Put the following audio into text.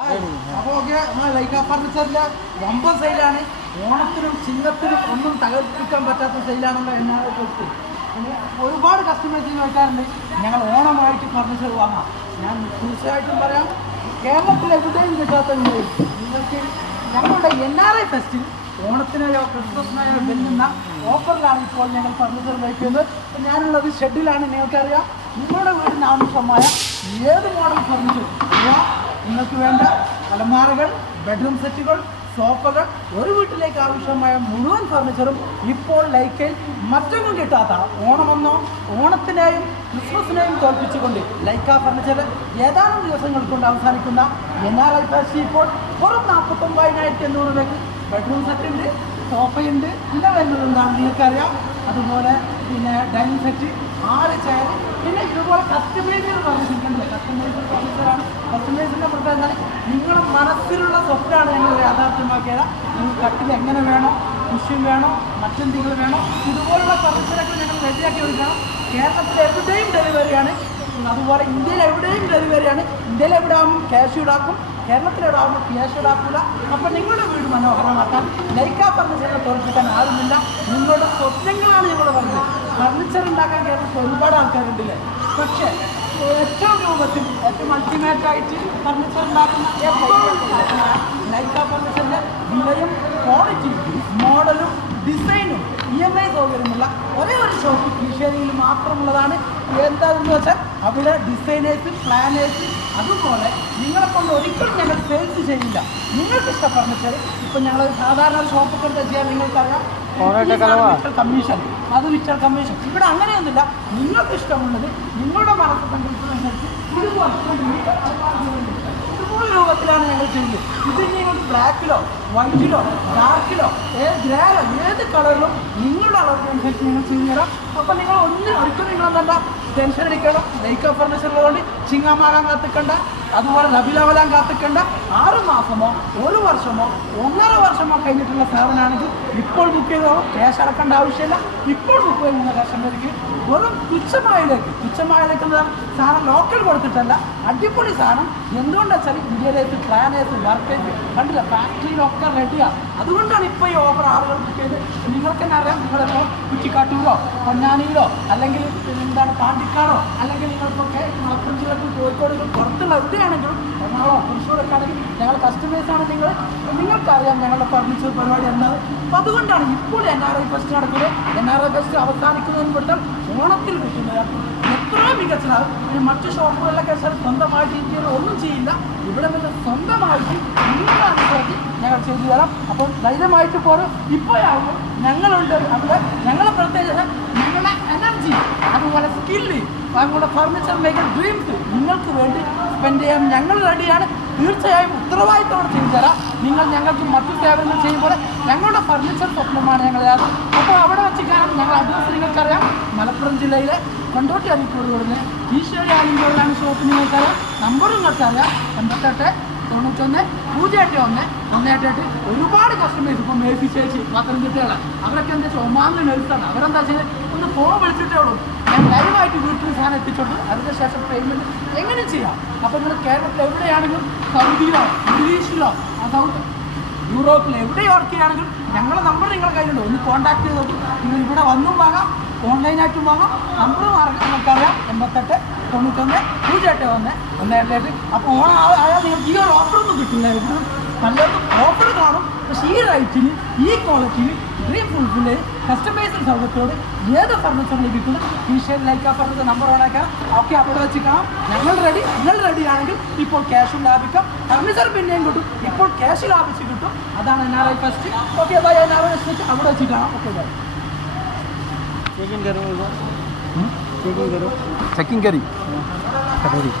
അപ്പോൾ ലൈക്ക വമ്പൻ സെയിലാണ് ഓണത്തിനും ചിങ്ങത്തിനും ഒന്നും തകർപ്പിക്കാൻ പറ്റാത്ത സെയിലാണല്ലോ എന്നാണ് കൊടുത്ത് ഒരുപാട് കസ്റ്റമേഴ്സ് ചോദിക്കാറുണ്ട് ഞങ്ങൾ ഓണമായിട്ട് ഫർണിച്ചർ വാങ്ങാം. ഞാൻ തീർച്ചയായിട്ടും പറയാം കേരളത്തിൽ എവിടെയും കിട്ടാത്ത നിങ്ങൾക്ക് ഞങ്ങളുടെ എൻ ആർ ഐ ഫെസ്റ്റിൽ ഓണത്തിനായോ ക്രിസ്മസിനായോ വെല്ലുന്ന ഓഫറിലാണ് ഇപ്പോൾ ഞങ്ങൾ ഫർണിച്ചർ വയ്ക്കുന്നത്. ഞാനുള്ളത് ഷെഡിലാണ് നിങ്ങൾക്കറിയാം. നിങ്ങളുടെ വീടിന് ആവശ്യമായ ഏത് മോഡൽ ഫർണിച്ചർ നിങ്ങൾക്ക് വേണ്ട അലമാറകൾ ബെഡ്റൂം സെറ്റുകൾ സോഫകൾ ഒരു വീട്ടിലേക്ക് ആവശ്യമായ മുഴുവൻ ഫർണിച്ചറും ഇപ്പോൾ ലൈക്കയിൽ മറ്റൊന്നും കിട്ടാത്ത ഓണമെന്നോ ഓണത്തിനെയും ക്രിസ്മസിനെയും തോൽപ്പിച്ചുകൊണ്ട് ലൈക്ക ഫർണിച്ചർ ഏതാനും ദിവസങ്ങൾ കൊണ്ട് അവസാനിക്കുന്ന എൻ ആർ ഐ ഇപ്പോൾ വെറും നാൽപ്പത്തൊമ്പതിനായിരത്തി എണ്ണൂറ് രൂപയ്ക്ക് ബെഡ്റൂം സെറ്റുണ്ട് സോഫയുണ്ട് എല്ലാം വരുന്നത് എന്താണ് നിങ്ങൾക്കറിയാം. അതുപോലെ പിന്നെ ഡൈനിങ് സെറ്റ് ആറ് ചെയർ പിന്നെ ഇതുപോലെ കസ്റ്റമൈസ് പറഞ്ഞിരിക്കുന്നത് കസ്റ്റമൈസ് ഫർണിച്ചറാണ് കസ്റ്റമൈസിന്റെ എന്നാൽ നിങ്ങളുടെ മനസ്സിലുള്ള സ്വപ്നമാണ് ഞങ്ങൾ യാഥാർത്ഥ്യമാക്കിയത്. നിങ്ങൾ കട്ടിൽ എങ്ങനെ വേണോ മിഷ്യൻ വേണോ മറ്റെന്തെങ്കിലും വേണോ ഇതുപോലുള്ള പ്രൊഫസറൊക്കെ ഞങ്ങൾ റെഡിയാക്കി കൊടുക്കണം കേരളത്തിൽ എവിടെയും ഡെലിവറിയാണ് അതുപോലെ ഇന്ത്യയിൽ എവിടെയും ഡെലിവറിയാണ് ഇന്ത്യയിൽ എവിടെ ആകും ക്യാഷ് ഈടാക്കും കേരളത്തിൽ പിയാശോടാക്കൂല. അപ്പം നിങ്ങളുടെ വീട് മനോഹരമാക്കാൻ ലൈക്ക ഫർണിച്ചറിനെ തോൽപ്പിക്കാൻ ആരുമില്ല. നിങ്ങളുടെ സ്വപ്നങ്ങളാണ് ഞങ്ങൾ പറഞ്ഞത്. ഫർണിച്ചർ ഉണ്ടാക്കാൻ കേരളത്തിൽ ഒരുപാട് ആൾക്കാരുണ്ടല്ലേ? പക്ഷേ ഏറ്റവും രൂപത്തിൽ ഏറ്റവും അൾട്ടിമേറ്റ് ആയിട്ട് ഫർണിച്ചർ ഉണ്ടാക്കുന്ന ലൈക്ക ഫർണിച്ചറിന്റെ വിലയും ക്വാളിറ്റിയും മോഡലും ഡിസൈനും ഇ എം ഐ സൗകര്യമുള്ള ഒരേ ഒരു ഷോപ്പ് കീശേരിയിൽ മാത്രമുള്ളതാണ്. എന്താണെന്ന് വെച്ചാൽ അവിടെ ഡിസൈനേഴ്സ് പ്ലാനേഴ്സ് അതുപോലെ നിങ്ങളെ കൊണ്ട് ഒരിക്കലും ഞങ്ങൾ സെയിൽസ് ചെയ്യില്ല. നിങ്ങൾക്ക് ഇഷ്ട ഫർണിച്ചർ ഇപ്പം ഞങ്ങൾ സാധാരണ ഷോപ്പ് ഷോപ്പൊക്കെ എന്താ ചെയ്യാൻ നിങ്ങൾക്കറിയാം. കമ്മീഷൻ അത് വിറ്റൽ കമ്മീഷൻ ഇവിടെ അങ്ങനെയൊന്നുമില്ല. നിങ്ങൾക്ക് ഇഷ്ടമുള്ളത് നിങ്ങളുടെ മനസ്സ് കണ്ടിരിക്കുന്നതനുസരിച്ച് ഇതുപോലെ ഇതുപോലെ രൂപത്തിലാണ് ഞങ്ങൾ ചെയ്യുന്നത്. ഇത് നിങ്ങൾക്ക് ബ്ലാക്കിലോ വൈറ്റിലോ ഡാർക്കിലോ ഏത് ഗ്രാലോ ഏത് കളറിലും നിങ്ങളുടെ അളവിനനുസരിച്ച് ഞങ്ങൾ ചെയ്തു തരാം. അപ്പോൾ നിങ്ങൾ ഒന്നും ഒരിക്കലും നിങ്ങൾ എന്താ ടെൻഷൻ അടിക്കണം ലൈക്ക ഫർണിച്ചറുള്ളതുകൊണ്ട് ചിങ്ങാമാകാൻ കാത്തിക്കണ്ട അതുപോലെ ലബിലവലാൻ കാത്തിക്കണ്ട. ആറ് മാസമോ ഒരു വർഷമോ ഒന്നര വർഷമോ കഴിഞ്ഞിട്ടുള്ള സേവനമാണെങ്കിൽ ഇപ്പോൾ ബുക്ക് ചെയ്തോ? ക്യാഷ് അടക്കേണ്ട ആവശ്യമില്ല. ഇപ്പോൾ ബുക്ക് ചെയ്യുന്ന കസ്റ്റമർക്ക് വെറും തുച്ഛമായിലേക്ക് തുച്ഛമായിലേക്ക് സാധനം ലോക്കൽ കൊടുത്തിട്ടല്ല അടിപൊളി സാധനം. എന്തുകൊണ്ടാ വെച്ചാൽ ഇന്ത്യയിലേക്ക് പ്ലാനേഴ്സ് വർക്കേഴ്സ് കണ്ടില്ല? ഫാക്ടറിയിലൊക്കെ റെഡിയാണ് അതുകൊണ്ടാണ് ഇപ്പോൾ ഈ ഓഫർ ആളുകൾ കിട്ടിയത് നിങ്ങൾക്ക് തന്നെ അറിയാം നിങ്ങളിപ്പോൾ കുറ്റിക്കാട്ടൂരോ പൊന്നാനിയിലോ അല്ലെങ്കിൽ എന്താണ് പാണ്ടിക്കാടോ അല്ലെങ്കിൽ നിങ്ങൾക്കൊക്കെ മലപ്പുറം ജില്ലക്ക് കോഴിക്കോട് പുറത്തുള്ള എവിടെയാണെങ്കിലും എറണാകുളം തൃശ്ശൂരൊക്കെ ആണെങ്കിൽ ഞങ്ങൾ കസ്റ്റമേഴ്സാണ് നിങ്ങൾ. നിങ്ങൾക്കറിയാം ഞങ്ങളുടെ ഫർണിച്ചർ പരിപാടി എന്നത് അപ്പം അതുകൊണ്ടാണ് ഇപ്പോൾ എൻ ആർ ഐ ഫെസ്റ്റ് നടക്കുന്നത്. എൻ ആർ ഐ ഫെസ്റ്റ് അവസാനിക്കുന്നതിന് പെട്ടാൽ ഓണത്തിൽ കിട്ടുന്നത്. എത്ര മികച്ചതാണ്. പിന്നെ മറ്റു ഷോപ്പുകളിലൊക്കെ സ്വന്തമായിട്ട് ഇന്ത്യയിൽ ഒന്നും ചെയ്യില്ല. ഇവിടെ നിന്ന് സ്വന്തമായിട്ട് നിങ്ങളുടെ ചെയ്തു തരാം അപ്പോൾ ധൈര്യമായിട്ട് പോരും. ഇപ്പോഴാകുമ്പോൾ ഞങ്ങളുണ്ട്. അവിടെ ഞങ്ങളെ പ്രത്യേകത ഞങ്ങളുടെ എനർജി അതുപോലെ സ്കില്ല് അതുപോലെ ഫർണിച്ചർ മേക്കർ ഡ്രീംസ് നിങ്ങൾക്ക് വേണ്ടി സ്പെൻഡ് ചെയ്യാൻ ഞങ്ങൾ റെഡിയാണ് തീർച്ചയായും ഉത്തരവാദിത്തോടെ ചെയ്തു തരാം നിങ്ങൾ ഞങ്ങൾക്ക് മറ്റു സേവനങ്ങൾ ചെയ്യുമ്പോൾ ഞങ്ങളുടെ ഫർണിച്ചർ സ്വപ്നമാണ് ഞങ്ങൾ അപ്പോൾ അവിടെ വെച്ച് കാണാം. ഞങ്ങൾ അഡ്രസ്സ് നിങ്ങൾക്കറിയാം. മലപ്പുറം ജില്ലയിലെ കൊണ്ടോട്ടി അരിക്കോട് കൊടുന്ന് ഈശ്വരി ആലിങ്കോടാണ് ഷോപ്പ് നിങ്ങൾക്കറിയാം. നമ്പറും നിങ്ങൾക്കറിയാം. എൺപത്തെട്ട് തൊണ്ണൂറ്റൊന്ന് പൂജ്യം എട്ട് ഒന്ന് ഒന്ന് എട്ട് എട്ട്. ഒരുപാട് കസ്റ്റമേഴ്സ് ഇപ്പം മേഴ്സി ചേച്ചി പത്തനംതിട്ടകളെ അവരൊക്കെ എന്താ വെച്ചാൽ ഒമാനിലെ നഴ്സാണ് അവരെന്താ വെച്ചാൽ ഒന്ന് ഫോൺ വിളിച്ചിട്ടേ ഉള്ളൂ. ഞാൻ ലൈവായിട്ട് വീട്ടിൽ സാധനം എത്തിച്ചോട്ട് അതിന്റെ ശേഷം പേയ്മെന്റ് എങ്ങനെ ചെയ്യാം. അപ്പോൾ നിങ്ങൾ കേരളത്തിൽ എവിടെയാണെങ്കിലും സൗദിയിലോ ഇംഗ്ലീഷിലോ സൗത്ത് യൂറോപ്പിൽ എവിടെ വർക്ക് ചെയ്യുകയാണെങ്കിലും ഞങ്ങളുടെ നമ്പർ നിങ്ങളുടെ കയ്യിലുണ്ട്. ഒന്ന് കോൺടാക്ട് ചെയ്ത് നോക്കും. നിങ്ങൾ ഇവിടെ വന്നും വാങ്ങാം ഓൺലൈനായിട്ടും വാങ്ങാം. നമ്പർ നിങ്ങൾക്കറിയാം എൺപത്തെട്ട് തൊണ്ണൂറ്റൊന്ന് പൂജ്യം എട്ട് ഒന്ന് ഒന്ന് എട്ട് എട്ട്. അപ്പോൾ ഓണം ആയാൽ നിങ്ങൾക്ക് ഈ ഒരു പിള്ളേർക്ക് പലർക്കും ഓഫർ കാണും. പക്ഷേ ഈ റൈറ്റിന് ഈ ക്വാളിറ്റിയിൽ ഇത്രയും ഫുൾഫിൽ കസ്റ്റമൈസ്ഡ് സൗകര്യത്തോട് ഏത് ഫർണിച്ചർ ലഭിക്കുന്നു ലൈക്ക് ആ ഫർണിച്ചർ നമ്പർ ഓണാക്കാം ഓക്കെ അവിടെ വെച്ച് കാണാം ഞങ്ങൾ റെഡി നിങ്ങൾ റെഡി ആണെങ്കിൽ ഇപ്പോൾ ക്യാഷ് ലാഭിക്കാം. ഫർണിച്ചർ പിന്നെയും കിട്ടും. ഇപ്പോൾ ക്യാഷ് ലാഭിച്ച് കിട്ടും. അതാണ് N R I fest okay അതായത് എൻ ആർ ഐ ഫസ്റ്റ് അവിടെ വെച്ച് കാണാം ഓക്കെ കറി ചെക്കിംഗ് കറി കടോരി